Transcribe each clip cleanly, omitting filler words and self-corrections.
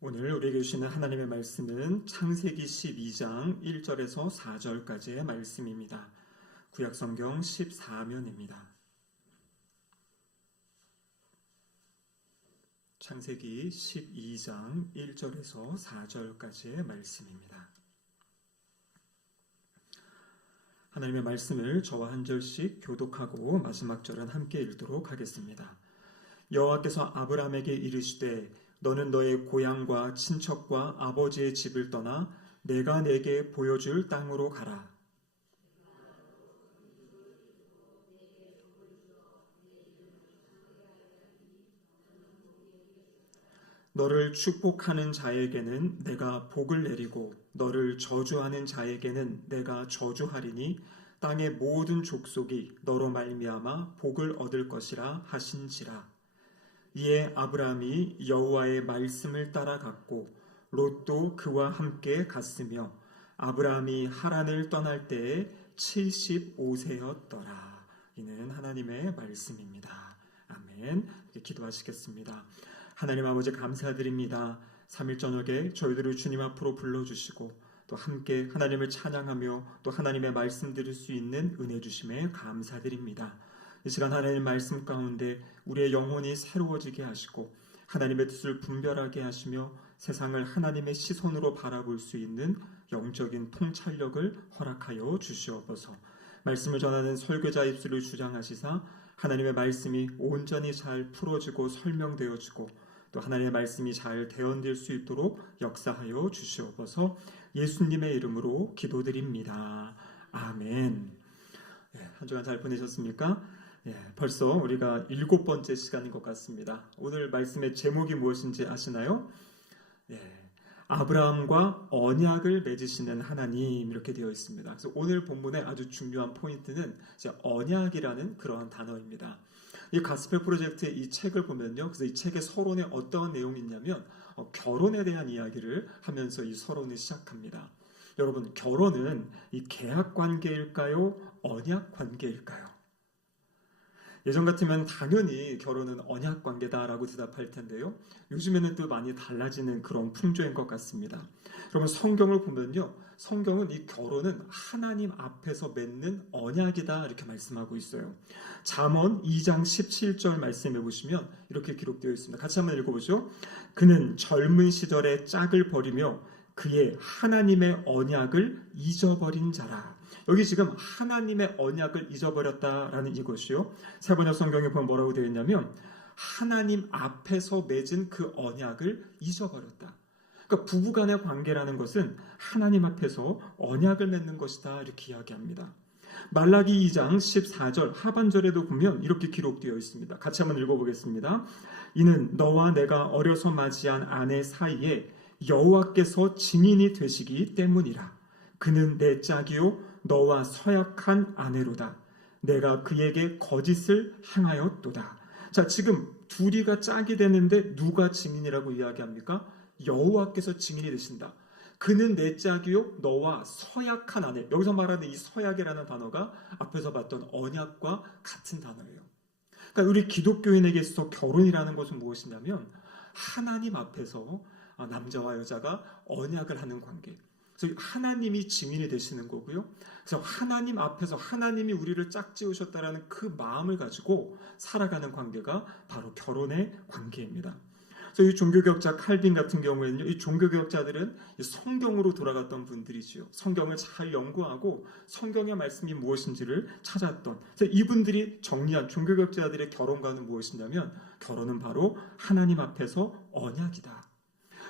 오늘 우리에게 주시는 하나님의 말씀은 창세기 12장 1절에서 4절까지의 말씀입니다. 구약성경 14면입니다. 창세기 12장 1절에서 4절까지의 말씀입니다. 하나님의 말씀을 저와 한 절씩 교독하고 마지막 절은 함께 읽도록 하겠습니다. 여호와께서 아브라함에게 이르시되 너는 너의 고향과 친척과 아버지의 집을 떠나 내가 내게 보여줄 땅으로 가라. 너를 축복하는 자에게는 내가 복을 내리고 너를 저주하는 자에게는 내가 저주하리니 땅의 모든 족속이 너로 말미암아 복을 얻을 것이라 하신지라. 이에 아브라함이 여호와의 말씀을 따라갔고 롯도 그와 함께 갔으며 아브라함이 하란을 떠날 때에 75세였더라. 이는 하나님의 말씀입니다. 아멘. 기도하시겠습니다. 하나님 아버지 감사드립니다. 3일 저녁에 저희들을 주님 앞으로 불러주시고 또 함께 하나님을 찬양하며 또 하나님의 말씀 들을 수 있는 은혜 주심에 감사드립니다. 이 시간 하나님 말씀 가운데 우리의 영혼이 새로워지게 하시고 하나님의 뜻을 분별하게 하시며 세상을 하나님의 시선으로 바라볼 수 있는 영적인 통찰력을 허락하여 주시옵소서. 말씀을 전하는 설교자 입술을 주장하시사 하나님의 말씀이 온전히 잘 풀어지고 설명되어지고 또 하나님의 말씀이 잘 대언될 수 있도록 역사하여 주시옵소서. 예수님의 이름으로 기도드립니다. 아멘. 한 주간 잘 보내셨습니까? 벌써 우리가 7번째 시간인 것 같습니다. 오늘 말씀의 제목이 무엇인지 아시나요? 아브라함과 언약을 맺으시는 하나님, 이렇게 되어 있습니다. 그래서 오늘 본문의 아주 중요한 포인트는 언약이라는 그러한 단어입니다. 이 가스펠 프로젝트의 이 책을 보면요, 그래서 이 책의 서론에 어떠한 내용이 있냐면 결혼에 대한 이야기를 하면서 이 서론을 시작합니다. 여러분, 결혼은 이 계약 관계일까요? 언약 관계일까요? 예전 같으면 당연히 결혼은 언약 관계다라고 대답할 텐데요. 요즘에는 또 많이 달라지는 그런 풍조인 것 같습니다. 여러분, 성경을 보면요, 성경은 이 결혼은 하나님 앞에서 맺는 언약이다 이렇게 말씀하고 있어요. 잠언 2장 17절 말씀해 보시면 이렇게 기록되어 있습니다. 같이 한번 읽어보죠. 그는 젊은 시절에 짝을 버리며 그의 하나님의 언약을 잊어버린 자라. 여기 지금 하나님의 언약을 잊어버렸다라는 이것이요. 세번역 성경에 보면 뭐라고 되어 있냐면 하나님 앞에서 맺은 그 언약을 잊어버렸다. 그러니까 부부간의 관계라는 것은 하나님 앞에서 언약을 맺는 것이다 이렇게 이야기합니다. 말라기 2장 14절 하반절에도 보면 이렇게 기록되어 있습니다. 같이 한번 읽어보겠습니다. 이는 너와 내가 어려서 맞이한 아내 사이에 여호와께서 증인이 되시기 때문이라. 그는 내 짝이요 너와 서약한 아내로다. 내가 그에게 거짓을 행하였도다. 자, 지금 둘이가 짝이 되는데 누가 증인이라고 이야기합니까? 여호와께서 증인이 되신다. 그는 내 짝이요 너와 서약한 아내. 여기서 말하는 이 서약이라는 단어가 앞에서 봤던 언약과 같은 단어예요. 그러니까 우리 기독교인에게 있어서 결혼이라는 것은 무엇이냐면 하나님 앞에서 남자와 여자가 언약을 하는 관계. 그래서 하나님이 증인이 되시는 거고요. 그래서 하나님 앞에서 하나님이 우리를 짝지으셨다라는 그 마음을 가지고 살아가는 관계가 바로 결혼의 관계입니다. 그래서 이 종교개혁자 칼빈 같은 경우에는요, 이 종교개혁자들은 성경으로 돌아갔던 분들이지요. 성경을 잘 연구하고 성경의 말씀이 무엇인지를 찾았던. 그래서 이분들이 정리한 종교개혁자들의 결혼관은 무엇이냐면 결혼은 바로 하나님 앞에서 언약이다.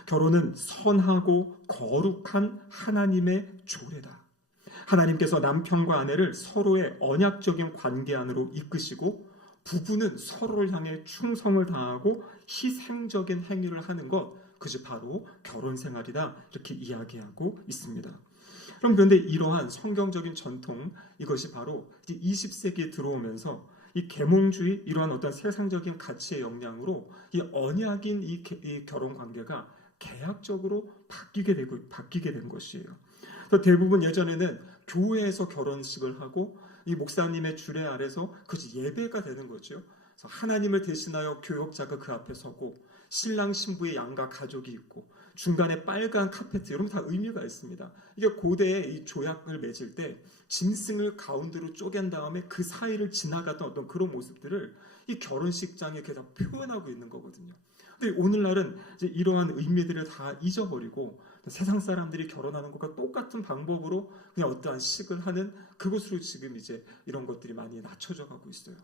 결혼은 선하고 거룩한 하나님의 조례다. 하나님께서 남편과 아내를 서로의 언약적인 관계 안으로 이끄시고 부부는 서로를 향해 충성을 다하고 희생적인 행위를 하는 것, 그것이 바로 결혼 생활이다 이렇게 이야기하고 있습니다. 그런데 이러한 성경적인 전통, 이것이 바로 20세기에 들어오면서 이 계몽주의, 이러한 어떤 세상적인 가치의 영향으로 이 언약인 이 결혼 관계가 계약적으로 바뀌게 된 것이에요. 대부분 예전에는 교회에서 결혼식을 하고 이 목사님의 주례 아래서 그것이 예배가 되는 거죠. 그래서 하나님을 대신하여 교역자가 그 앞에 서고 신랑 신부의 양가 가족이 있고 중간에 빨간 카페트, 여러분 다 의미가 있습니다. 이게 고대에 이 조약을 맺을 때 짐승을 가운데로 쪼갠 다음에 그 사이를 지나갔던 어떤 그런 모습들을 이 결혼식장에 이렇게 다 표현하고 있는 거거든요. 근데 오늘날은 이제 이러한 의미들을 다 잊어버리고 세상 사람들이 결혼하는 것과 똑같은 방법으로 그냥 어떠한 식을 하는 그것으로 지금 이제 이런 것들이 많이 낮춰져 가고 있어요.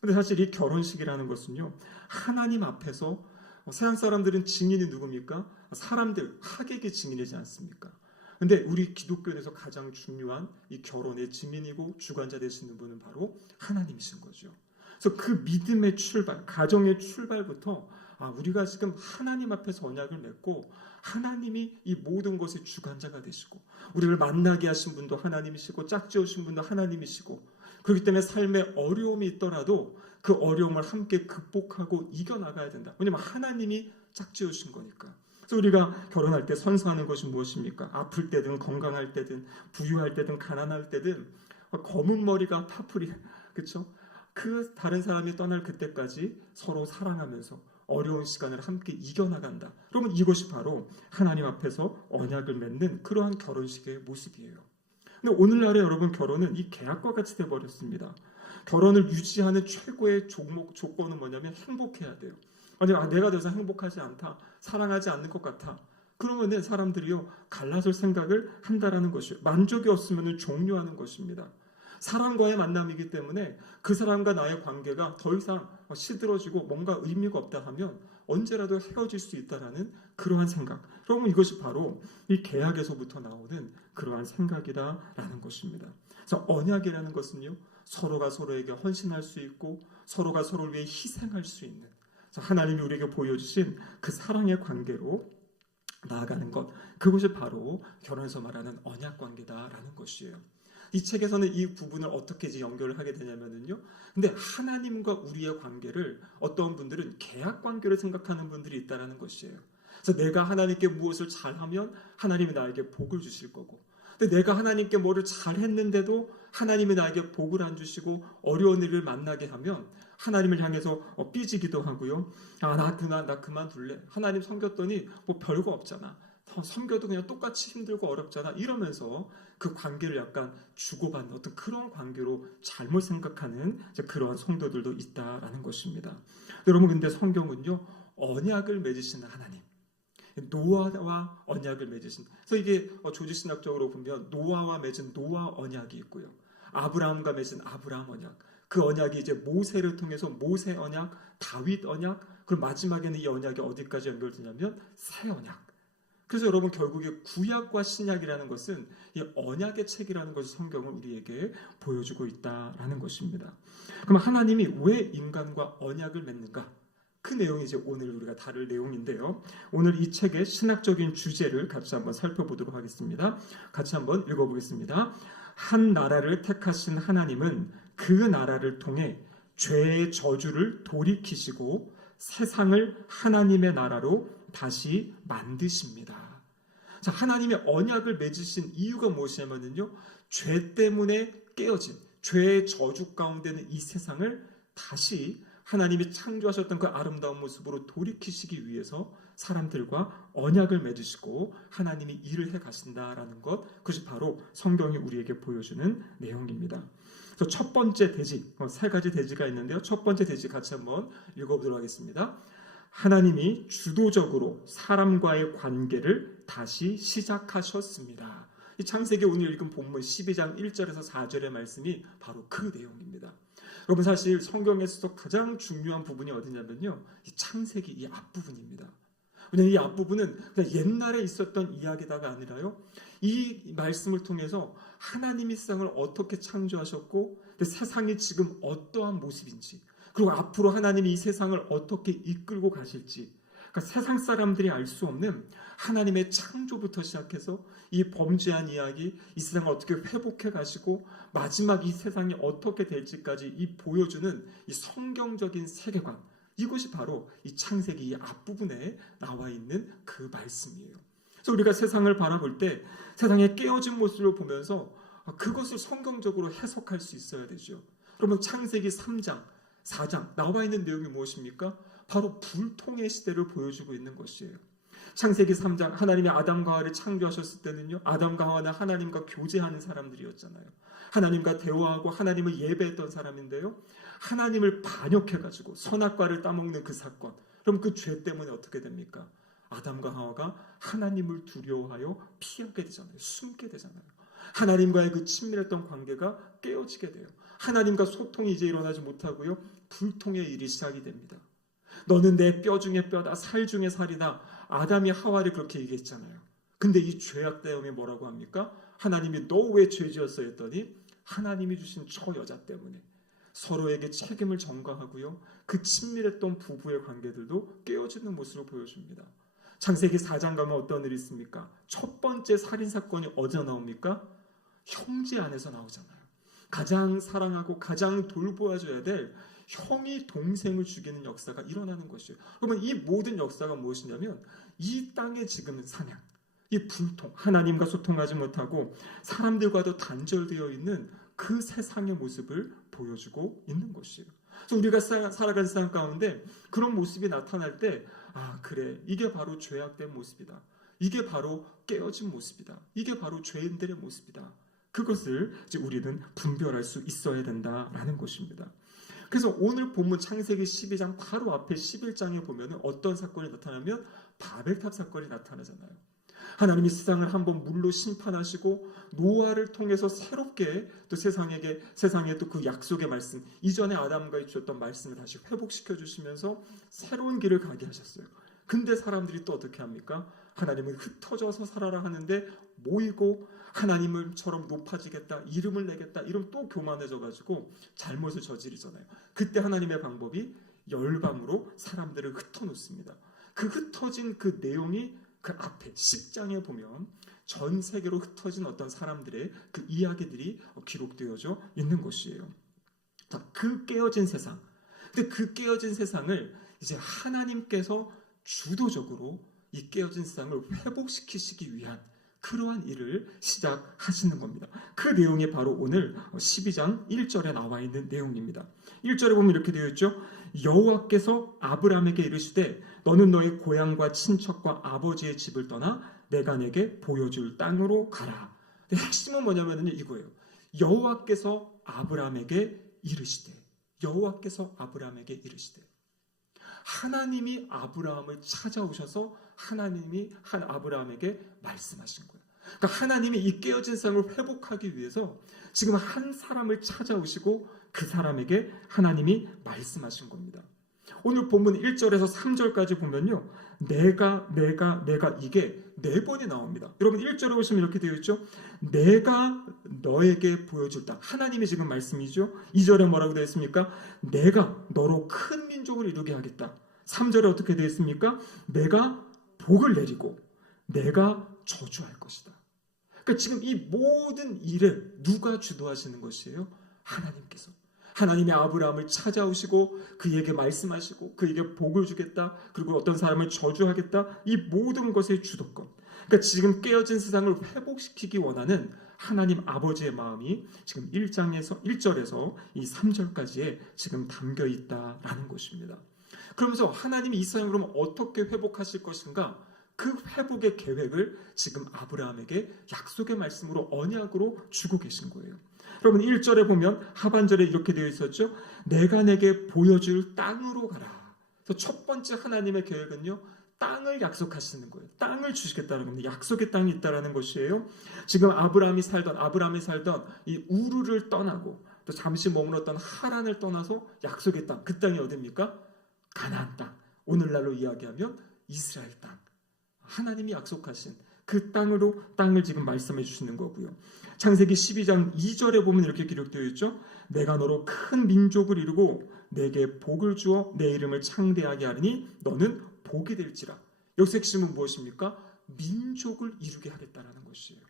근데 사실 이 결혼식이라는 것은요, 하나님 앞에서 세상 사람들은 증인이 누굽니까? 사람들, 하객의 증인이지 않습니까? 근데 우리 기독교에서 가장 중요한 이 결혼의 증인이고 주관자 되시는 분은 바로 하나님이신 거죠. 그래서 그 믿음의 출발, 가정의 출발부터 우리가 지금 하나님 앞에서 언약을 맺고 하나님이 이 모든 것의 주관자가 되시고 우리를 만나게 하신 분도 하나님이시고 짝지으신 분도 하나님이시고 그렇기 때문에 삶에 어려움이 있더라도 그 어려움을 함께 극복하고 이겨나가야 된다. 왜냐하면 하나님이 짝지으신 거니까. 그래서 우리가 결혼할 때 선서하는 것이 무엇입니까? 아플 때든 건강할 때든 부유할 때든 가난할 때든 검은 머리가 파풀이, 그렇죠? 그 다른 사람이 떠날 그때까지 서로 사랑하면서 어려운 시간을 함께 이겨나간다. 여러분 이것이 바로 하나님 앞에서 언약을 맺는 그러한 결혼식의 모습이에요. 근데 오늘날에 여러분 결혼은 이 계약과 같이 돼버렸습니다. 결혼을 유지하는 최고의 조건은 뭐냐면 행복해야 돼요. 아니 내가 더 이상 행복하지 않다, 사랑하지 않는 것 같아. 그러면은 사람들이요 갈라설 생각을 한다라는 것이에요. 만족이 없으면 종료하는 것입니다. 사람과의 만남이기 때문에 그 사람과 나의 관계가 더 이상 시들어지고 뭔가 의미가 없다 하면 언제라도 헤어질 수 있다라는 그러한 생각. 여러분 이것이 바로 이 계약에서부터 나오는 그러한 생각이다라는 것입니다. 그래서 언약이라는 것은요 서로가 서로에게 헌신할 수 있고 서로가 서로를 위해 희생할 수 있는 하나님이 우리에게 보여주신 그 사랑의 관계로 나아가는 것, 그것이 바로 결혼에서 말하는 언약 관계다라는 것이에요. 이 책에서는 이 부분을 어떻게 이제 연결을 하게 되냐면요. 근데 하나님과 우리의 관계를 어떤 분들은 계약 관계로 생각하는 분들이 있다라는 것이에요. 그래서 내가 하나님께 무엇을 잘하면 하나님이 나에게 복을 주실 거고, 근데 내가 하나님께 뭐를 잘했는데도 하나님이 나에게 복을 안 주시고 어려운 일을 만나게 하면 하나님을 향해서 삐지기도 하고요. 나 그만둘래. 하나님 섬겼더니 뭐 별거 없잖아. 섬겨도 그냥 똑같이 힘들고 어렵잖아. 이러면서 그 관계를 약간 주고받는 어떤 그런 관계로 잘못 생각하는 그러한 성도들도 있다라는 것입니다. 여러분 근데 성경은요 언약을 맺으시는 하나님, 노아와 언약을 맺으신, 그래서 이게 조지신학적으로 보면 노아와 맺은 노아 언약이 있고요, 아브라함과 맺은 아브라함 언약, 그 언약이 이제 모세를 통해서 모세 언약, 다윗 언약, 그리고 마지막에는 이 언약이 어디까지 연결되냐면 새 언약. 그래서 여러분 결국에 구약과 신약이라는 것은 이 언약의 책이라는 것을 성경은 우리에게 보여주고 있다라는 것입니다. 그럼 하나님이 왜 인간과 언약을 맺는가? 그 내용이 이제 오늘 우리가 다룰 내용인데요. 오늘 이 책의 신학적인 주제를 같이 한번 살펴보도록 하겠습니다. 같이 한번 읽어보겠습니다. 한 나라를 택하신 하나님은 그 나라를 통해 죄의 저주를 돌이키시고 세상을 하나님의 나라로 다시 만드십니다. 자, 하나님의 언약을 맺으신 이유가 무엇이냐면요, 죄 때문에 깨어진 죄의 저주 가운데는 이 세상을 다시 하나님이 창조하셨던 그 아름다운 모습으로 돌이키시기 위해서 사람들과 언약을 맺으시고 하나님이 일을 해 가신다라는 것, 그것이 바로 성경이 우리에게 보여주는 내용입니다. 그래서 첫 번째 대지, 세 가지 대지가 있는데요. 첫 번째 대지 같이 한번 읽어보도록 하겠습니다. 하나님이 주도적으로 사람과의 관계를 다시 시작하셨습니다. 이 창세기 오늘 읽은 본문 12장 1절에서 4절의 말씀이 바로 그 내용입니다. 여러분 사실 성경에서 가장 중요한 부분이 어디냐면요, 이 창세기 이 앞부분입니다. 왜냐하면 이 앞부분은 그냥 옛날에 있었던 이야기다가 아니라요, 이 말씀을 통해서 하나님이 세상을 어떻게 창조하셨고 세상이 지금 어떠한 모습인지, 그리고 앞으로 하나님이 이 세상을 어떻게 이끌고 가실지, 그러니까 세상 사람들이 알 수 없는 하나님의 창조부터 시작해서 이 범죄한 이야기, 이 세상을 어떻게 회복해 가시고 마지막 이 세상이 어떻게 될지까지 이 보여주는 이 성경적인 세계관, 이것이 바로 이 창세기 이 앞부분에 나와 있는 그 말씀이에요. 그래서 우리가 세상을 바라볼 때 세상의 깨어진 모습을 보면서 그것을 성경적으로 해석할 수 있어야 되죠. 그러면 창세기 3장, 4장 나와 있는 내용이 무엇입니까? 바로 불통의 시대를 보여주고 있는 것이에요. 창세기 3장 하나님이 아담과 하와를 창조하셨을 때는요, 아담과 하와는 하나님과 교제하는 사람들이었잖아요. 하나님과 대화하고 하나님을 예배했던 사람인데요, 하나님을 반역해가지고 선악과를 따먹는 그 사건, 그럼 그 죄 때문에 어떻게 됩니까? 아담과 하와가 하나님을 두려워하여 피하게 되잖아요. 숨게 되잖아요. 하나님과의 그 친밀했던 관계가 깨어지게 돼요. 하나님과 소통이 이제 일어나지 못하고요, 불통의 일이 시작이 됩니다. 너는 내 뼈 중에 뼈다, 살 중에 살이다. 아담이 하와를 그렇게 얘기했잖아요. 근데 이 죄악 때문에 뭐라고 합니까? 하나님이 너 왜 죄 지었어 했더니 하나님이 주신 저 여자 때문에 서로에게 책임을 전가하고요, 그 친밀했던 부부의 관계들도 깨어지는 모습을 보여줍니다. 창세기 4장 가면 어떤 일이 있습니까? 첫 번째 살인사건이 어디서 나옵니까? 형제 안에서 나오잖아요. 가장 사랑하고 가장 돌보아줘야 될 형이 동생을 죽이는 역사가 일어나는 것이에요. 그러면 이 모든 역사가 무엇이냐면 이 땅의 지금 사냥, 이 불통, 하나님과 소통하지 못하고 사람들과도 단절되어 있는 그 세상의 모습을 보여주고 있는 것이에요. 그래서 우리가 살아가는 세상 가운데 그런 모습이 나타날 때, 아 그래, 이게 바로 죄악된 모습이다. 이게 바로 깨어진 모습이다. 이게 바로 죄인들의 모습이다. 그것을 이제 우리는 분별할 수 있어야 된다라는 것입니다. 그래서 오늘 본문 창세기 12장 바로 앞에 11장에 보면 어떤 사건이 나타나면 바벨탑 사건이 나타나잖아요. 하나님이 세상을 한번 물로 심판하시고 노아를 통해서 새롭게 또 세상에 또 그 약속의 말씀, 이전에 아담과 주셨던 말씀을 다시 회복시켜 주시면서 새로운 길을 가게 하셨어요. 근데 사람들이 또 어떻게 합니까? 하나님은 흩어져서 살아라 하는데 모이고 하나님처럼 높아지겠다, 이름을 내겠다, 이러면 또 교만해져가지고 잘못을 저지르잖아요. 그때 하나님의 방법이 열방으로 사람들을 흩어놓습니다. 그 흩어진 그 내용이 그 앞에 10장에 보면 전 세계로 흩어진 어떤 사람들의 그 이야기들이 기록되어져 있는 것이에요. 자, 그 깨어진 세상. 근데 그 깨어진 세상을 이제 하나님께서 주도적으로 이 깨어진 세상을 회복시키시기 위한 그러한 일을 시작하시는 겁니다. 그 내용이 바로 오늘 12장 1절에 나와 있는 내용입니다. 1절에 보면 이렇게 되어 있죠. 여호와께서 아브라함에게 이르시되 너는 너희 고향과 친척과 아버지의 집을 떠나 내가 내게 보여줄 땅으로 가라. 핵심은 뭐냐면 이거예요. 여호와께서 아브라함에게 이르시되, 여호와께서 아브라함에게 이르시되, 하나님이 아브라함을 찾아오셔서 하나님이 아브라함에게 말씀하신 거예요. 그러니까 하나님이 이 깨어진 세상을 회복하기 위해서 지금 한 사람을 찾아오시고 그 사람에게 하나님이 말씀하신 겁니다. 오늘 본문 1절에서 3절까지 보면요, 내가 이게 4번이 나옵니다. 여러분 1절에 보시면 이렇게 되어 있죠. 내가 너에게 보여줄 땅. 하나님이 지금 말씀이죠. 2절에 뭐라고 되어 있습니까? 내가 너로 큰 민족을 이루게 하겠다. 3절에 어떻게 되어 있습니까? 내가 복을 내리고 내가 저주할 것이다. 그러니까 지금 이 모든 일을 누가 주도하시는 것이에요? 하나님께서. 하나님이 아브라함을 찾아오시고 그에게 말씀하시고 그에게 복을 주겠다, 그리고 어떤 사람을 저주하겠다, 이 모든 것의 주도권. 그러니까 지금 깨어진 세상을 회복시키기 원하는 하나님 아버지의 마음이 지금 1절에서 이 3절까지에 지금 담겨 있다라는 것입니다. 그러면서 하나님이 이 세상을 그러면 어떻게 회복하실 것인가? 그 회복의 계획을 지금 아브라함에게 약속의 말씀으로 언약으로 주고 계신 거예요. 여러분 1절에 보면 하반절에 이렇게 되어 있었죠. 내가 내게 보여줄 땅으로 가라. 그래서 첫 번째 하나님의 계획은요, 땅을 약속하시는 거예요. 땅을 주시겠다는 겁니다. 약속의 땅이 있다는 것이에요. 지금 아브라함이 살던 이 우르를 떠나고 또 잠시 머물렀던 하란을 떠나서 약속의 땅, 그 땅이 어디입니까? 가나안 땅. 오늘날로 이야기하면 이스라엘 땅. 하나님이 약속하신 그 땅을 지금 말씀해 주시는 거고요. 창세기 12장 2절에 보면 이렇게 기록되어 있죠. 내가 너로 큰 민족을 이루고 내게 복을 주어 내 이름을 창대하게 하리니 너는 복이 될지라. 여기서 핵심은 무엇입니까? 민족을 이루게 하겠다라는 것이에요.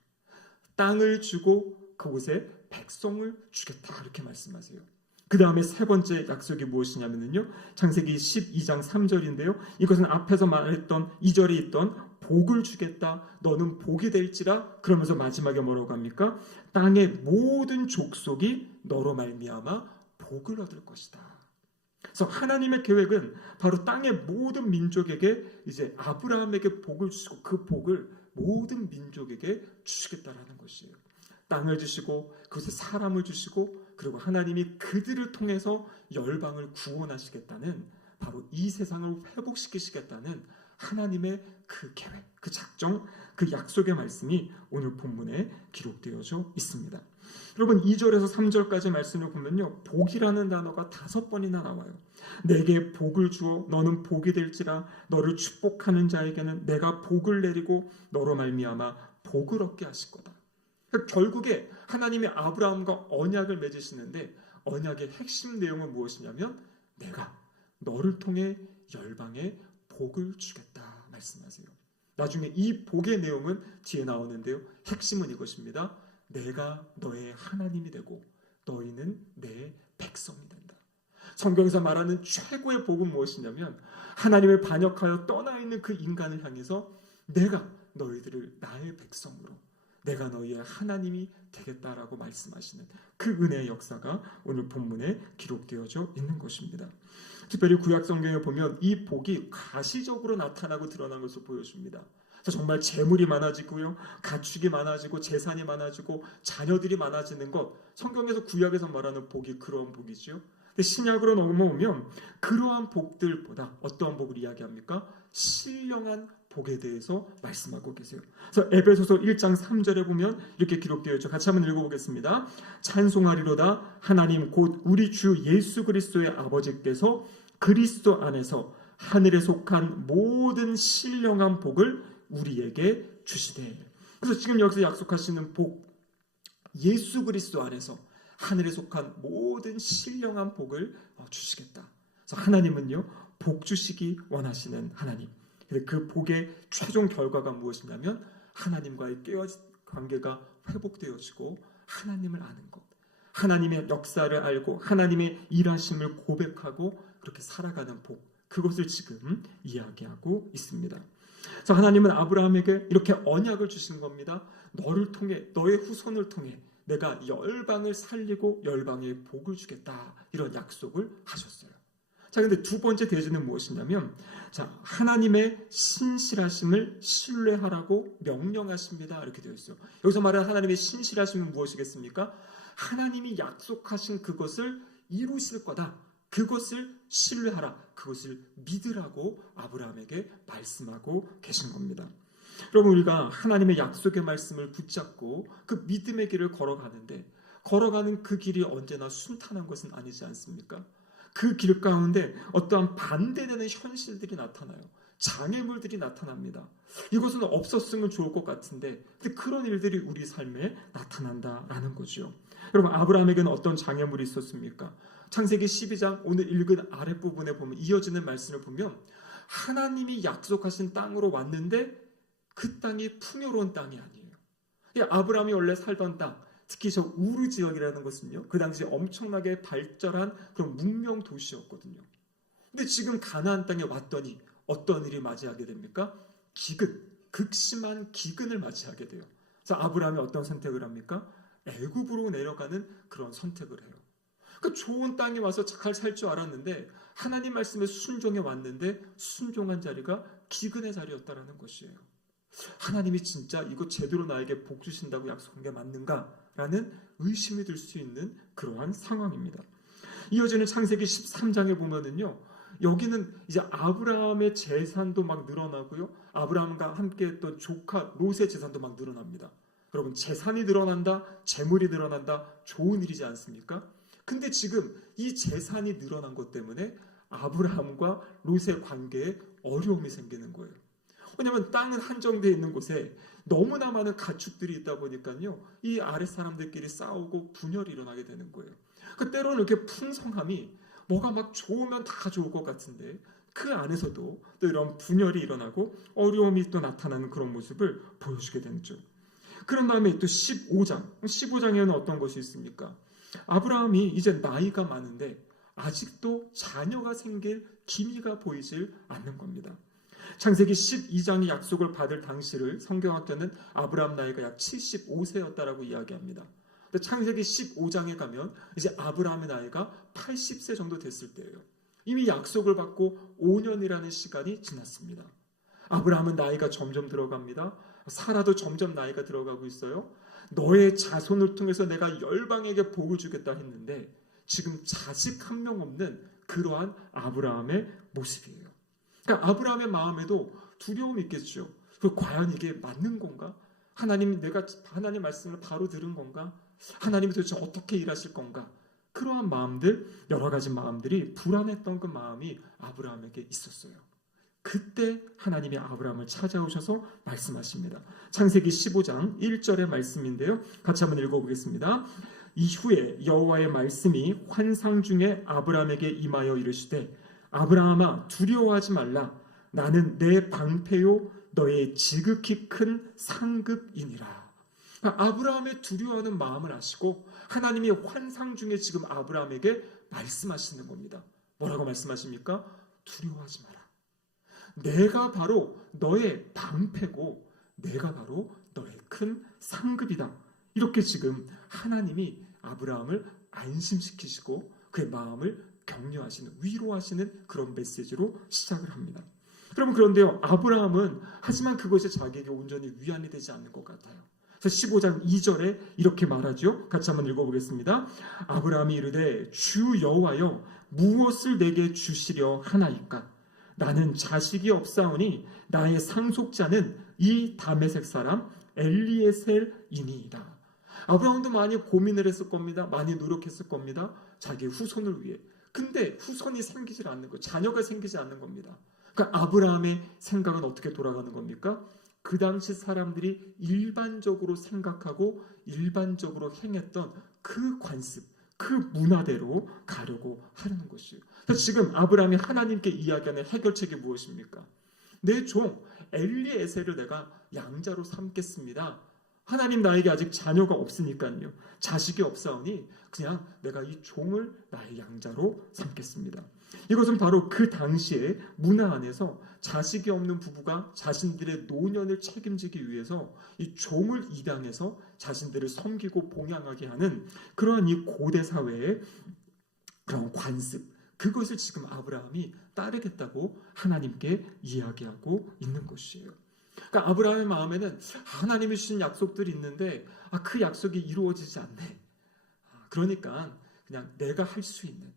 땅을 주고 그곳에 백성을 주겠다, 이렇게 말씀하세요. 그 다음에 세 번째 약속이 무엇이냐면요, 창세기 12장 3절인데요. 이것은 앞에서 말했던 2절에 있던 복을 주겠다, 너는 복이 될지라. 그러면서 마지막에 뭐라고 합니까? 땅의 모든 족속이 너로 말미암아 복을 얻을 것이다. 그래서 하나님의 계획은 바로 땅의 모든 민족에게 이제 아브라함에게 복을 주시고 그 복을 모든 민족에게 주시겠다라는 것이에요. 땅을 주시고 그것에 사람을 주시고 그리고 하나님이 그들을 통해서 열방을 구원하시겠다는 바로 이 세상을 회복시키시겠다는 하나님의 그 계획, 그 작정, 그 약속의 말씀이 오늘 본문에 기록되어져 있습니다. 여러분 2절에서 3절까지 말씀을 보면요, 복이라는 단어가 5번이나 나와요. 내게 복을 주어 너는 복이 될지라 너를 축복하는 자에게는 내가 복을 내리고 너로 말미암아 복을 얻게 하실 거다. 그러니까 결국에 하나님이 아브라함과 언약을 맺으시는데 언약의 핵심 내용은 무엇이냐면 내가 너를 통해 열방에 복을 주겠다 말씀하세요. 나중에 이 복의 내용은 뒤에 나오는데요, 핵심은 이것입니다. 내가 너의 하나님이 되고 너희는 내 백성이 된다. 성경에서 말하는 최고의 복은 무엇이냐면 하나님을 반역하여 떠나 있는 그 인간을 향해서 내가 너희들을 나의 백성으로 내가 너희의 하나님이 되겠다라고 말씀하시는 그 은혜의 역사가 오늘 본문에 기록되어져 있는 것입니다. 특별히 구약 성경에 보면 이 복이 가시적으로 나타나고 드러난 것을 보여줍니다. 그래서 정말 재물이 많아지고요, 가축이 많아지고 재산이 많아지고 자녀들이 많아지는 것, 성경에서 구약에서 말하는 복이 그러한 복이죠. 근데 신약으로 넘어오면 그러한 복들보다 어떤 복을 이야기합니까? 신령한 복에 대해서 말씀하고 계세요. 그래서 에베소서 1장 3절에 보면 이렇게 기록되어 있죠. 같이 한번 읽어보겠습니다. 찬송하리로다 하나님 곧 우리 주 예수 그리스도의 아버지께서 그리스도 안에서 하늘에 속한 모든 신령한 복을 우리에게 주시되. 그래서 지금 여기서 약속하시는 복, 예수 그리스도 안에서 하늘에 속한 모든 신령한 복을 주시겠다. 그래서 하나님은요, 복 주시기 원하시는 하나님. 그 복의 최종 결과가 무엇이냐면 하나님과의 깨어진 관계가 회복되어지고 하나님을 아는 것, 하나님의 역사를 알고 하나님의 일하심을 고백하고 그렇게 살아가는 복, 그것을 지금 이야기하고 있습니다. 그래서 하나님은 아브라함에게 이렇게 언약을 주신 겁니다. 너를 통해, 너의 후손을 통해 내가 열방을 살리고 열방에 복을 주겠다, 이런 약속을 하셨어요. 자, 근데 두 번째 대지는 무엇이냐면, 자, 하나님의 신실하심을 신뢰하라고 명령하십니다. 이렇게 되어 있어요. 여기서 말하는 하나님의 신실하심은 무엇이겠습니까? 하나님이 약속하신 그것을 이루실 거다. 그것을 신뢰하라. 그것을 믿으라고 아브라함에게 말씀하고 계신 겁니다. 여러분, 우리가 하나님의 약속의 말씀을 붙잡고 그 믿음의 길을 걸어가는 그 길이 언제나 순탄한 것은 아니지 않습니까? 그 길 가운데 어떠한 반대되는 현실들이 나타나요. 장애물들이 나타납니다. 이것은 없었으면 좋을 것 같은데 그런 일들이 우리 삶에 나타난다라는 거죠. 여러분, 아브라함에게는 어떤 장애물이 있었습니까? 창세기 12장 오늘 읽은 아랫부분에 보면, 이어지는 말씀을 보면 하나님이 약속하신 땅으로 왔는데 그 땅이 풍요로운 땅이 아니에요. 아브라함이 원래 살던 땅, 특히 저 우르 지역이라는 것은요, 그 당시 엄청나게 발전한 그런 문명 도시였거든요. 근데 지금 가나안 땅에 왔더니 어떤 일이 맞이하게 됩니까? 기근, 극심한 기근을 맞이하게 돼요. 그래서 아브라함이 어떤 선택을 합니까? 애굽으로 내려가는 그런 선택을 해요. 그러니까 좋은 땅에 와서 잘 살 줄 알았는데 하나님 말씀에 순종해 왔는데 순종한 자리가 기근의 자리였다라는 것이에요. 하나님이 진짜 이거 제대로 나에게 복 주신다고 약속한 게 맞는가? 라는 의심이 들 수 있는 그러한 상황입니다. 이어지는 창세기 13장에 보면은요, 여기는 이제 아브라함의 재산도 막 늘어나고요, 아브라함과 함께 했던 조카 롯의 재산도 막 늘어납니다. 여러분, 재산이 늘어난다, 재물이 늘어난다, 좋은 일이지 않습니까? 근데 지금 이 재산이 늘어난 것 때문에 아브라함과 롯의 관계에 어려움이 생기는 거예요. 왜냐하면 땅은 한정되어 있는 곳에 너무나 많은 가축들이 있다 보니까요, 이 아랫 사람들끼리 싸우고 분열이 일어나게 되는 거예요. 그 때로는 이렇게 풍성함이 뭐가 막 좋으면 다 좋을 것 같은데 그 안에서도 또 이런 분열이 일어나고 어려움이 또 나타나는 그런 모습을 보여주게 되죠. 그런 다음에 또 15장에는 어떤 것이 있습니까? 아브라함이 이제 나이가 많은데 아직도 자녀가 생길 기미가 보이질 않는 겁니다. 창세기 12장의 약속을 받을 당시를 성경학자는 아브라함 나이가 약 75세였다라고 이야기합니다. 창세기 15장에 가면 이제 아브라함의 나이가 80세 정도 됐을 때예요. 이미 약속을 받고 5년이라는 시간이 지났습니다. 아브라함은 나이가 점점 들어갑니다. 사라도 점점 나이가 들어가고 있어요. 너의 자손을 통해서 내가 열방에게 복을 주겠다 했는데 지금 자식 한 명 없는 그러한 아브라함의 모습이에요. 그러니까 아브라함의 마음에도 두려움이 있겠죠. 과연 이게 맞는 건가? 내가 하나님 말씀을 바로 들은 건가? 하나님이 도대체 어떻게 일하실 건가? 그러한 마음들, 여러 가지 마음들이 불안했던 그 마음이 아브라함에게 있었어요. 그때 하나님이 아브라함을 찾아오셔서 말씀하십니다. 창세기 15장 1절의 말씀인데요. 같이 한번 읽어보겠습니다. 이후에 여호와의 말씀이 환상 중에 아브라함에게 임하여 이르시되 아브라함아 두려워하지 말라. 나는 내 방패요 너의 지극히 큰 상급이니라. 아브라함의 두려워하는 마음을 아시고 하나님이 환상 중에 지금 아브라함에게 말씀하시는 겁니다. 뭐라고 말씀하십니까? 두려워하지 마라. 내가 바로 너의 방패고 내가 바로 너의 큰 상급이다. 이렇게 지금 하나님이 아브라함을 안심시키시고 그의 마음을 격려하시는, 위로하시는 그런 메시지로 시작을 합니다. 여러분, 그런데요, 아브라함은 하지만 그것이 자기에게 온전히 위안이 되지 않는 것 같아요. 그래서 15장 2절에 이렇게 말하죠. 같이 한번 읽어보겠습니다. 아브라함이 이르되 주 여호와여 무엇을 내게 주시려 하나이까? 나는 자식이 없사오니 나의 상속자는 이 다메섹 사람 엘리에셀이니이다. 아브라함도 많이 고민을 했을 겁니다. 많이 노력했을 겁니다. 자기의 후손을 위해. 근데 후손이 생기질 않는 거, 자녀가 생기지 않는 겁니다. 그러니까 아브라함의 생각은 어떻게 돌아가는 겁니까? 그 당시 사람들이 일반적으로 생각하고 일반적으로 행했던 그 관습, 그 문화대로 가려고 하려는 것이에요. 그래서 지금 아브라함이 하나님께 이야기하는 해결책이 무엇입니까? 내 종 엘리에셀을 내가 양자로 삼겠습니다. 하나님 나에게 아직 자녀가 없으니까요. 자식이 없사오니 그냥 내가 이 종을 나의 양자로 삼겠습니다. 이것은 바로 그 당시의 문화 안에서 자식이 없는 부부가 자신들의 노년을 책임지기 위해서 이 종을 입양해서 자신들을 섬기고 봉양하게 하는 그러한 이 고대 사회의 그런 관습, 그것을 지금 아브라함이 따르겠다고 하나님께 이야기하고 있는 것이에요. 그러니까 아브라함의 마음에는 하나님이 주신 약속들이 있는데 그 약속이 이루어지지 않네. 그러니까 그냥 내가 할 수 있는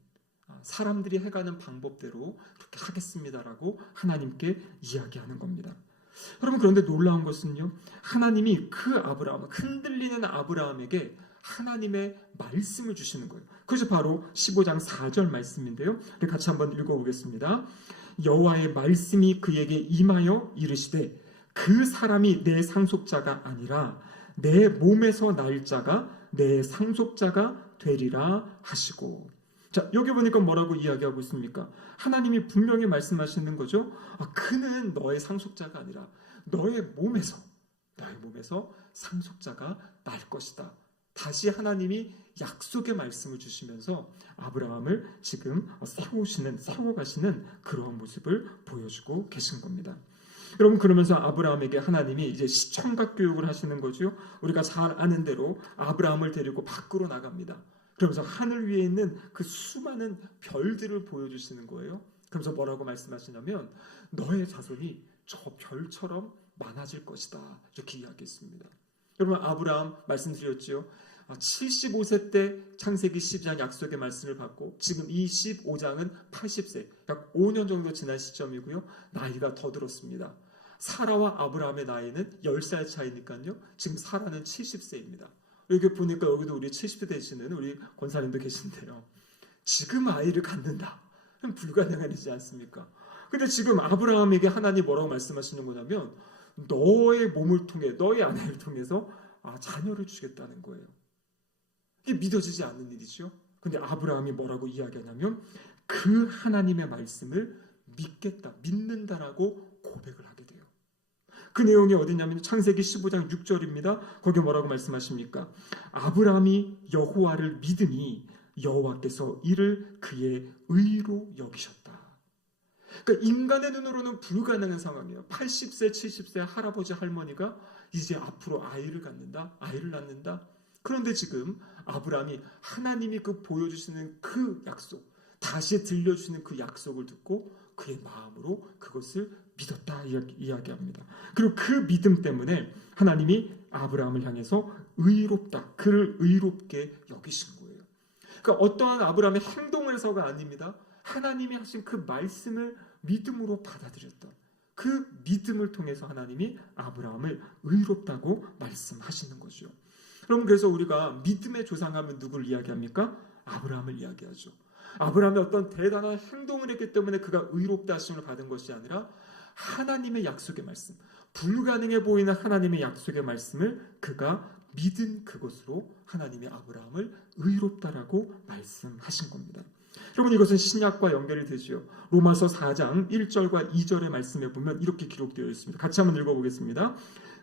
사람들이 해가는 방법대로 그렇게 하겠습니다라고 하나님께 이야기하는 겁니다. 여러분, 그런데 놀라운 것은요, 하나님이 그 아브라함, 흔들리는 아브라함에게 하나님의 말씀을 주시는 거예요. 그것이 바로 15장 4절 말씀인데요. 같이 한번 읽어보겠습니다. 여호와의 말씀이 그에게 임하여 이르시되 그 사람이 내 상속자가 아니라 내 몸에서 날 자가 내 상속자가 되리라 하시고. 자, 여기 보니까 뭐라고 이야기하고 있습니까? 하나님이 분명히 말씀하시는 거죠. 그는 너의 상속자가 아니라 너의 몸에서 상속자가 날 것이다. 다시 하나님이 약속의 말씀을 주시면서 아브라함을 지금 세워가시는 그러한 모습을 보여주고 계신 겁니다. 여러분, 그러면서 아브라함에게 하나님이 이제 시청각 교육을 하시는 거죠. 우리가 잘 아는 대로 아브라함을 데리고 밖으로 나갑니다. 그러면서 하늘 위에 있는 그 수많은 별들을 보여주시는 거예요. 그러면서 뭐라고 말씀하시냐면 너의 자손이 저 별처럼 많아질 것이다. 이렇게 이야기했습니다. 여러분, 아브라함 말씀드렸죠. 75세 때 창세기 12장 약속의 말씀을 받고 지금 이 15장은 80세, 약 5년 정도 지난 시점이고요. 나이가 더 들었습니다. 사라와 아브라함의 나이는 10살 차이니까요. 지금 사라는 70세입니다. 여기 보니까 여기도 우리 70세 되시는 우리 권사님도 계신데요. 지금 아이를 갖는다. 불가능한 일이지 않습니까? 근데 지금 아브라함에게 하나님 뭐라고 말씀하시는 거냐면 너의 몸을 통해, 너의 아내를 통해서 자녀를 주겠다는 거예요. 이게 믿어지지 않는 일이죠. 근데 아브라함이 뭐라고 이야기하냐면 그 하나님의 말씀을 믿는다라고 고백을 하게 돼요. 그 내용이 어디냐면 창세기 15장 6절입니다. 거기 뭐라고 말씀하십니까? 아브라함이 여호와를 믿으니 여호와께서 이를 그의 의로 여기셨다. 그러니까 인간의 눈으로는 불가능한 상황이에요. 80세, 70세 할아버지 할머니가 이제 앞으로 아이를 낳는다. 그런데 지금 아브라함이 하나님이 보여주시는 그 약속, 다시 들려주시는 그 약속을 듣고 그의 마음으로 그것을 믿었다 이야기합니다. 그리고 그 믿음 때문에 하나님이 아브라함을 향해서 의롭다, 그를 의롭게 여기신 거예요. 그러니까 어떠한 아브라함의 행동을 해서가 아닙니다. 하나님이 하신 그 말씀을 믿음으로 받아들였다. 그 믿음을 통해서 하나님이 아브라함을 의롭다고 말씀하시는 거죠. 그럼 그래서 우리가 믿음의 조상하면 누구를 이야기합니까? 아브라함을 이야기하죠. 아브라함이 어떤 대단한 행동을 했기 때문에 그가 의롭다 하심을 받은 것이 아니라 하나님의 약속의 말씀, 불가능해 보이는 하나님의 약속의 말씀을 그가 믿은 그것으로 하나님이 아브라함을 의롭다라고 말씀하신 겁니다. 여러분, 이것은 신약과 연결이 되지요. 로마서 4장 1절과 2절의 말씀에 보면 이렇게 기록되어 있습니다. 같이 한번 읽어보겠습니다.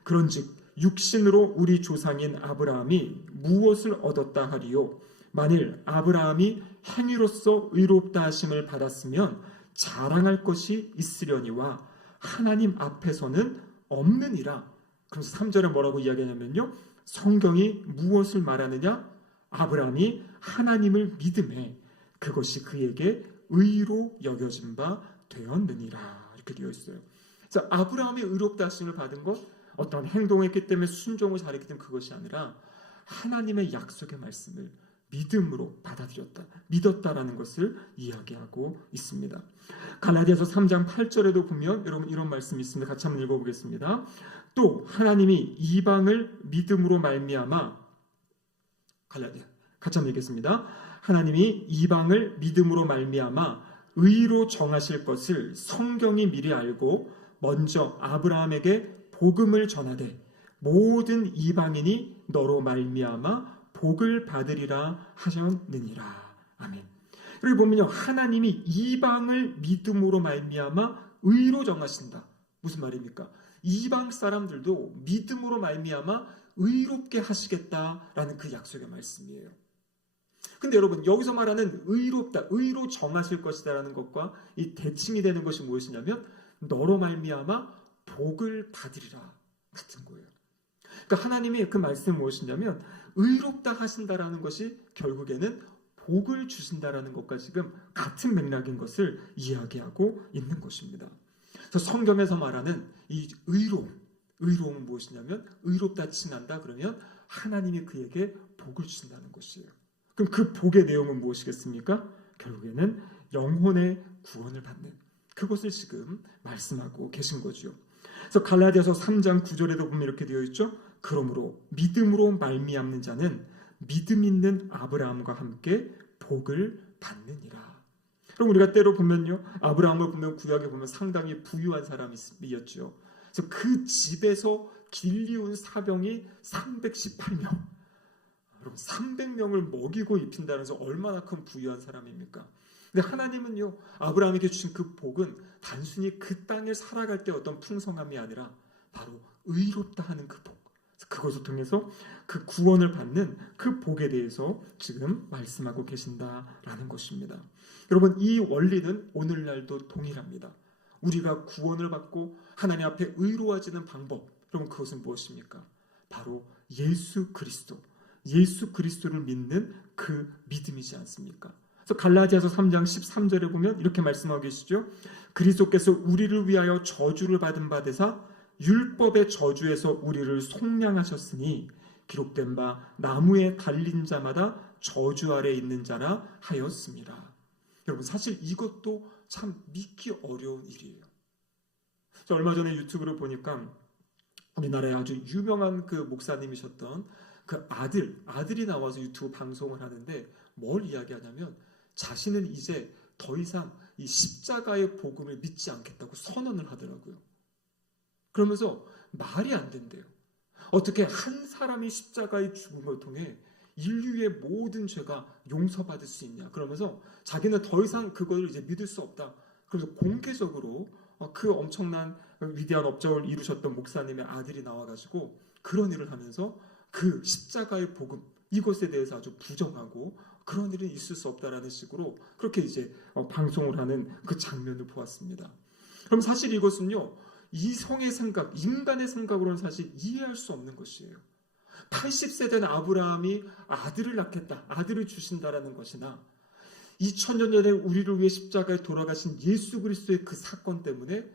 그런즉 육신으로 우리 조상인 아브라함이 무엇을 얻었다 하리요? 만일 아브라함이 행위로서 의롭다 하심을 받았으면 자랑할 것이 있으려니와 하나님 앞에서는 없느니라. 그래서 3절에 뭐라고 이야기하냐면요, 성경이 무엇을 말하느냐? 아브라함이 하나님을 믿음에 그것이 그에게 의로 여겨진 바 되었느니라. 이렇게 되어 있어요. 그래서 아브라함이 의롭다 하심을 받은 것, 어떤 행동을 했기 때문에 순종을 잘했기 때문에 그것이 아니라 하나님의 약속의 말씀을 믿음으로 받아들였다, 믿었다라는 것을 이야기하고 있습니다. 갈라디아서 3장 8절에도 보면 여러분 이런 말씀이 있습니다. 같이 한번 읽어보겠습니다. 또 하나님이 이방을 믿음으로 말미암아, 갈라디아 같이 한번 읽겠습니다. 하나님이 이방을 믿음으로 말미암아 의로 정하실 것을 성경이 미리 알고 먼저 아브라함에게 복음을 전하되 모든 이방인이 너로 말미암아 복을 받으리라 하셨느니라. 아멘. 여기 보면요, 하나님이 이방을 믿음으로 말미암아 의로 정하신다. 무슨 말입니까? 이방 사람들도 믿음으로 말미암아 의롭게 하시겠다라는 그 약속의 말씀이에요. 근데 여러분, 여기서 말하는 의롭다, 의로 정하실 것이다라는 것과 이 대칭이 되는 것이 무엇이냐면 너로 말미암아 복을 받으리라 같은 거예요. 그러니까 하나님이 그 말씀은 무엇이냐면 의롭다 하신다라는 것이 결국에는 복을 주신다라는 것과 지금 같은 맥락인 것을 이야기하고 있는 것입니다. 그래서 성경에서 말하는 이 의로움은 무엇이냐면 의롭다 칭한다 그러면 하나님이 그에게 복을 주신다는 것이에요. 그럼 그 복의 내용은 무엇이겠습니까? 결국에는 영혼의 구원을 받는 그것을 지금 말씀하고 계신 거죠. 그래서 갈라디아서 3장 9절에도 보면 이렇게 되어 있죠. 그러므로 믿음으로 말미암는 자는 믿음 있는 아브라함과 함께 복을 받느니라. 그럼 우리가 때로 보면요, 아브라함을 보면 구약에 보면 상당히 부유한 사람이었죠. 그래서 그 집에서 길리운 사병이 318명, 여러분 300명을 먹이고 입힌다는 것은 얼마나 큰 부유한 사람입니까? 근데 하나님은요, 아브라함에게 주신 그 복은 단순히 그 땅을 살아갈 때 어떤 풍성함이 아니라 바로 의롭다 하는 그 복, 그것을 통해서 그 구원을 받는 그 복에 대해서 지금 말씀하고 계신다라는 것입니다. 여러분, 이 원리는 오늘날도 동일합니다. 우리가 구원을 받고 하나님 앞에 의로워지는 방법, 여러분 그것은 무엇입니까? 바로 예수 그리스도를 믿는 그 믿음이지 않습니까? 그래서 갈라디아서 3장 13절에 보면 이렇게 말씀하고 계시죠. 그리스도께서 우리를 위하여 저주를 받은 바 되사 율법의 저주에서 우리를 속량하셨으니 기록된 바 나무에 달린 자마다 저주 아래 있는 자라 하였습니다. 여러분, 사실 이것도 참 믿기 어려운 일이에요. 얼마 전에 유튜브를 보니까 우리나라에 아주 유명한 그 목사님이셨던 그 아들이 나와서 유튜브 방송을 하는데 뭘 이야기하냐면 자신은 이제 더 이상 이 십자가의 복음을 믿지 않겠다고 선언을 하더라고요. 그러면서 말이 안 된대요. 어떻게 한 사람이 십자가의 죽음을 통해 인류의 모든 죄가 용서받을 수 있냐. 그러면서 자기는 더 이상 그걸 이제 믿을 수 없다. 그래서 공개적으로 그 엄청난 위대한 업적을 이루셨던 목사님의 아들이 나와가지고 그런 일을 하면서 그 십자가의 복음, 이것에 대해서 아주 부정하고 그런 일은 있을 수 없다라는 식으로 그렇게 이제 방송을 하는 그 장면을 보았습니다. 그럼 사실 이것은요, 이성의 생각, 인간의 생각으로는 사실 이해할 수 없는 것이에요. 80세 된 아브라함이 아들을 낳겠다, 아들을 주신다라는 것이나 2000년 전에 우리를 위해 십자가에 돌아가신 예수 그리스도의 그 사건 때문에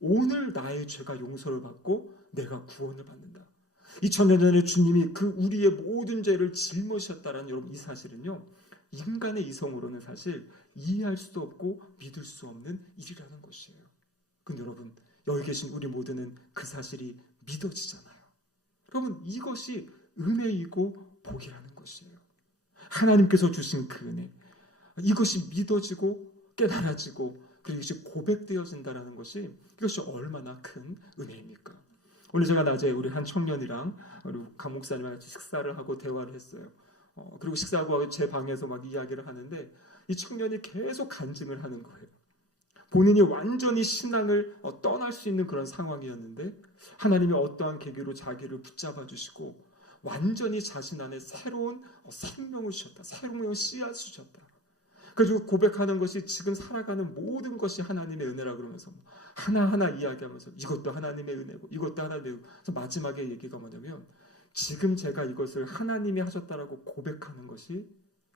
오늘 나의 죄가 용서를 받고 내가 구원을 받는다. 2000년 전에 주님이 그 우리의 모든 죄를 짊어지셨다라는 여러분 이 사실은요. 인간의 이성으로는 사실 이해할 수도 없고 믿을 수 없는 일이라는 것이에요. 근데 여러분 여기 계신 우리 모두는 그 사실이 믿어지잖아요. 여러분 이것이 은혜이고 복이라는 것이에요. 하나님께서 주신 그 은혜 이것이 믿어지고 깨달아지고 그리고 이것이 고백되어진다는 것이 이것이 얼마나 큰 은혜입니까? 오늘 제가 낮에 우리 한 청년이랑 우리 강 목사님과 같이 식사를 하고 대화를 했어요. 그리고 식사하고 제 방에서 막 이야기를 하는데 이 청년이 계속 간증을 하는 거예요. 본인이 완전히 신앙을 떠날 수 있는 그런 상황이었는데 하나님이 어떠한 계기로 자기를 붙잡아 주시고 완전히 자신 안에 새로운 생명을 주셨다. 새로운 씨앗을 주셨다. 그래서 고백하는 것이 지금 살아가는 모든 것이 하나님의 은혜라 그러면서 하나하나 이야기하면서 이것도 하나님의 은혜고 이것도 하나님의 은혜고 그래서 마지막에 얘기가 뭐냐면 지금 제가 이것을 하나님이 하셨다라고 고백하는 것이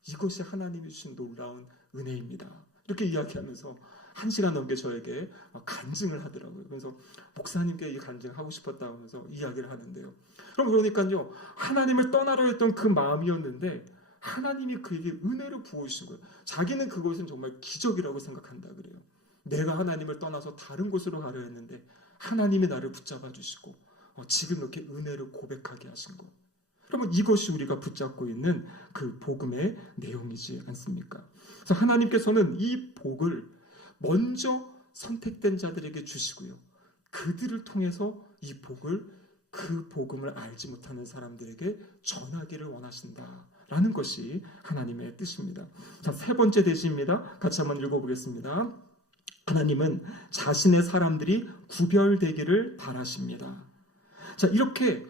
이것이 하나님이 주신 놀라운 은혜입니다. 이렇게 이야기하면서 1시간 넘게 저에게 간증을 하더라고요. 그래서 목사님께 이 간증하고 싶었다고 하면서 이야기를 하는데요. 그러니까요. 하나님을 떠나려 했던 그 마음이었는데 하나님이 그에게 은혜를 부어주신 거예요. 자기는 그것은 정말 기적이라고 생각한다 그래요. 내가 하나님을 떠나서 다른 곳으로 가려 했는데 하나님이 나를 붙잡아 주시고 지금 이렇게 은혜를 고백하게 하신 것. 여러분 이것이 우리가 붙잡고 있는 그 복음의 내용이지 않습니까? 그래서 하나님께서는 이 복을 먼저 선택된 자들에게 주시고요. 그들을 통해서 이 복을 그 복음을 알지 못하는 사람들에게 전하기를 원하신다라는 것이 하나님의 뜻입니다. 자, 세 번째 대시입니다. 같이 한번 읽어보겠습니다. 하나님은 자신의 사람들이 구별되기를 바라십니다. 자, 이렇게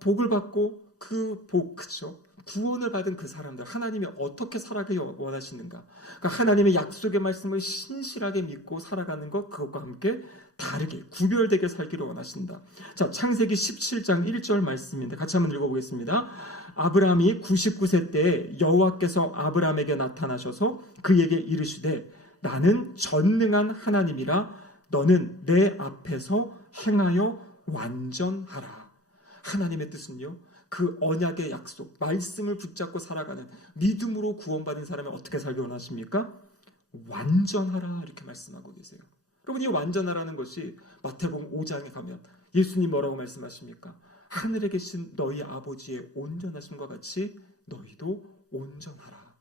복을 받고 그 복, 그죠? 구원을 받은 그 사람들, 하나님이 어떻게 살아가기 원하시는가? 그러니까 하나님의 약속의 말씀을 신실하게 믿고 살아가는 것, 그것과 함께 다르게, 구별되게 살기를 원하신다. 자, 창세기 17장 1절 말씀인데 같이 한번 읽어보겠습니다. 아브라함이 99세 때에 여호와께서 아브라함에게 나타나셔서 그에게 이르시되 나는 전능한 하나님이라 너는 내 앞에서 행하여 완전하라. 하나님의 뜻은요. 그 언약의 약속, 말씀을 붙잡고 살아가는 믿음으로 구원받은 사람이 어떻게 살기 원하십니까? 완전하라 이렇게 말씀하고 계세요. 여러분 이 완전하라는 것이 마태복음 5장에 가면 예수님 뭐라고 말씀하십니까? 하늘에 계신 너희 아버지의 온전하심과 같이 너희도 온전하라.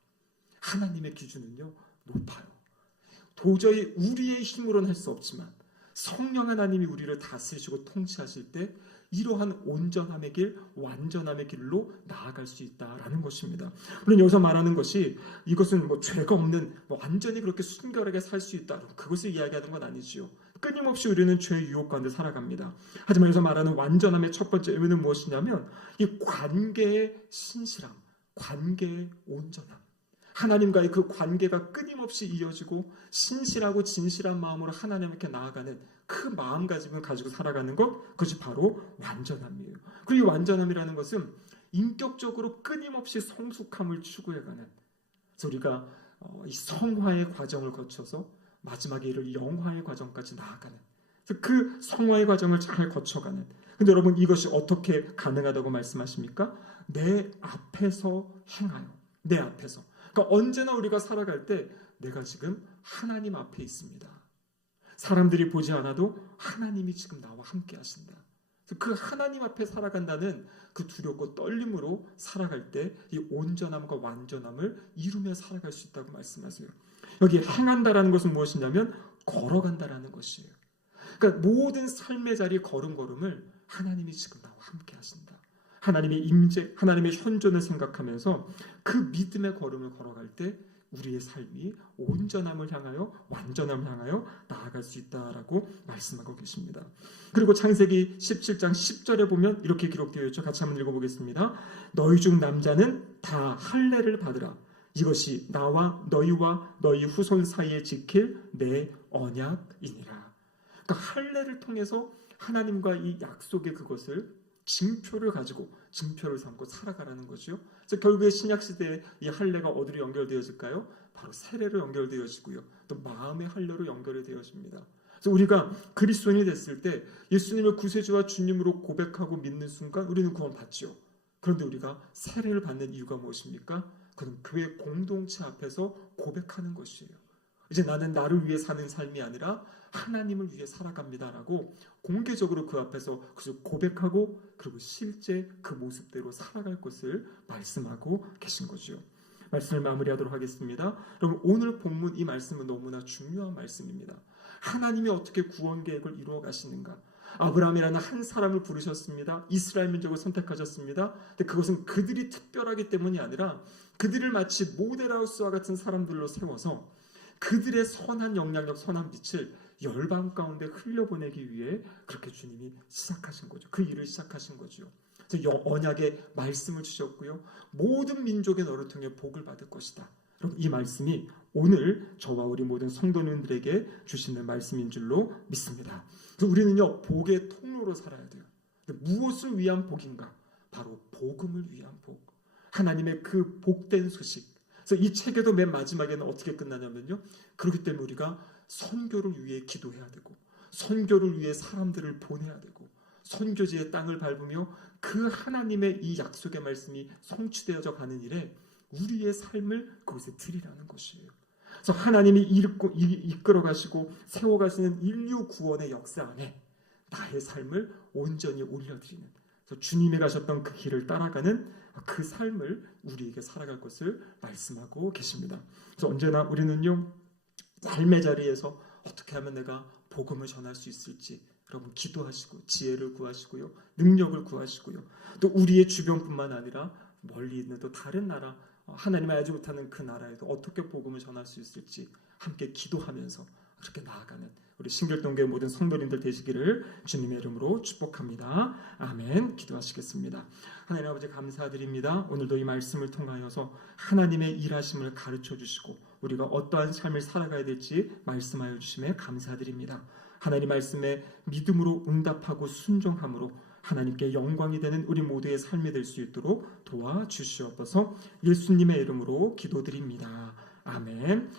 하나님의 기준은요 높아요. 도저히 우리의 힘으로는 할 수 없지만 성령 하나님이 우리를 다스리시고 통치하실 때 이러한 온전함의 길, 완전함의 길로 나아갈 수 있다라는 것입니다. 물론 여기서 말하는 것이 이것은 뭐 죄가 없는 완전히 그렇게 순결하게 살 수 있다. 그것을 이야기하는 건 아니지요. 끊임없이 우리는 죄의 유혹 가운데 살아갑니다. 하지만 여기서 말하는 완전함의 첫 번째 의미는 무엇이냐면 이 관계의 신실함, 관계의 온전함. 하나님과의 그 관계가 끊임없이 이어지고 신실하고 진실한 마음으로 하나님께 나아가는 그 마음가짐을 가지고 살아가는 것, 그것이 바로 완전함이에요. 그리고 이 완전함이라는 것은 인격적으로 끊임없이 성숙함을 추구해가는, 그래서 우리가 이 성화의 과정을 거쳐서 마지막에 이를 영화의 과정까지 나아가는, 그래서 그 성화의 과정을 잘 거쳐가는. 근데 여러분 이것이 어떻게 가능하다고 말씀하십니까? 내 앞에서 행하여, 내 앞에서. 그러니까 언제나 우리가 살아갈 때 내가 지금 하나님 앞에 있습니다. 사람들이 보지 않아도 하나님이 지금 나와 함께 하신다. 그 하나님 앞에 살아간다는 그 두렵고 떨림으로 살아갈 때 이 온전함과 완전함을 이루며 살아갈 수 있다고 말씀하세요. 여기 행한다라는 것은 무엇이냐면 걸어간다라는 것이에요. 그러니까 모든 삶의 자리 걸음걸음을 하나님이 지금 나와 함께 하신다. 하나님의 임재, 하나님의 현존을 생각하면서 그 믿음의 걸음을 걸어갈 때 우리의 삶이 온전함을 향하여 완전함을 향하여 나아갈 수 있다라고 말씀하고 계십니다. 그리고 창세기 17장 10절에 보면 이렇게 기록되어 있죠. 같이 한번 읽어보겠습니다. 너희 중 남자는 다 할례를 받으라. 이것이 나와 너희와 너희 후손 사이에 지킬 내 언약이니라. 그러니까 할례를 통해서 하나님과 이 약속의 그것을 징표를 가지고 징표를 삼고 살아가라는 거죠. 그래서 결국에 신약 시대에 이 할례가 어디로 연결되어질까요? 바로 세례로 연결되어지고요. 또 마음의 할례로 연결이 되어집니다. 그래서 우리가 그리스도인이 됐을 때 예수님을 구세주와 주님으로 고백하고 믿는 순간 우리는 구원받죠. 그런데 우리가 세례를 받는 이유가 무엇입니까? 그는 교회 공동체 앞에서 고백하는 것이에요. 이제 나는 나를 위해 사는 삶이 아니라 하나님을 위해 살아갑니다라고 공개적으로 그 앞에서 고백하고 그리고 실제 그 모습대로 살아갈 것을 말씀하고 계신 거죠. 말씀을 마무리하도록 하겠습니다. 여러분 오늘 본문 이 말씀은 너무나 중요한 말씀입니다. 하나님이 어떻게 구원 계획을 이루어 가시는가? 아브라함이라는 한 사람을 부르셨습니다. 이스라엘 민족을 선택하셨습니다. 근데 그것은 그들이 특별하기 때문이 아니라 그들을 마치 모델하우스와 같은 사람들로 세워서 그들의 선한 영향력, 선한 빛을 열방 가운데 흘려보내기 위해 그렇게 주님이 시작하신 거죠. 그 일을 시작하신 거죠. 언약의 말씀을 주셨고요. 모든 민족의 너를 통해 복을 받을 것이다. 여러분 이 말씀이 오늘 저와 우리 모든 성도님들에게 주시는 말씀인 줄로 믿습니다. 그래서 우리는요 복의 통로로 살아야 돼요. 무엇을 위한 복인가? 바로 복음을 위한 복. 하나님의 그 복된 소식. 그래서 이 책에도 맨 마지막에는 어떻게 끝나냐면요. 그렇기 때문에 우리가 선교를 위해 기도해야 되고 선교를 위해 사람들을 보내야 되고 선교지의 땅을 밟으며 그 하나님의 이 약속의 말씀이 성취되어져 가는 일에 우리의 삶을 거기서 드리라는 것이에요. 그래서 하나님이 이끌어 가시고 세워 가시는 인류 구원의 역사 안에 나의 삶을 온전히 올려드리는 그래서 주님이 가셨던 그 길을 따라가는 그 삶을 우리에게 살아갈 것을 말씀하고 계십니다. 그래서 언제나 우리는요 삶의 자리에서 어떻게 하면 내가 복음을 전할 수 있을지 여러분 기도하시고 지혜를 구하시고요 능력을 구하시고요 또 우리의 주변뿐만 아니라 멀리 있는 또 다른 나라 하나님을 알지 못하는 그 나라에도 어떻게 복음을 전할 수 있을지 함께 기도하면서 그렇게 나아가는 우리 신길동교회 모든 성도님들 되시기를 주님의 이름으로 축복합니다. 아멘. 기도하시겠습니다. 하나님 아버지 감사드립니다. 오늘도 이 말씀을 통하여서 하나님의 일하심을 가르쳐 주시고 우리가 어떠한 삶을 살아가야 될지 말씀하여 주심에 감사드립니다. 하나님 말씀에 믿음으로 응답하고 순종함으로 하나님께 영광이 되는 우리 모두의 삶이 될 수 있도록 도와주시옵소서. 예수님의 이름으로 기도드립니다. 아멘.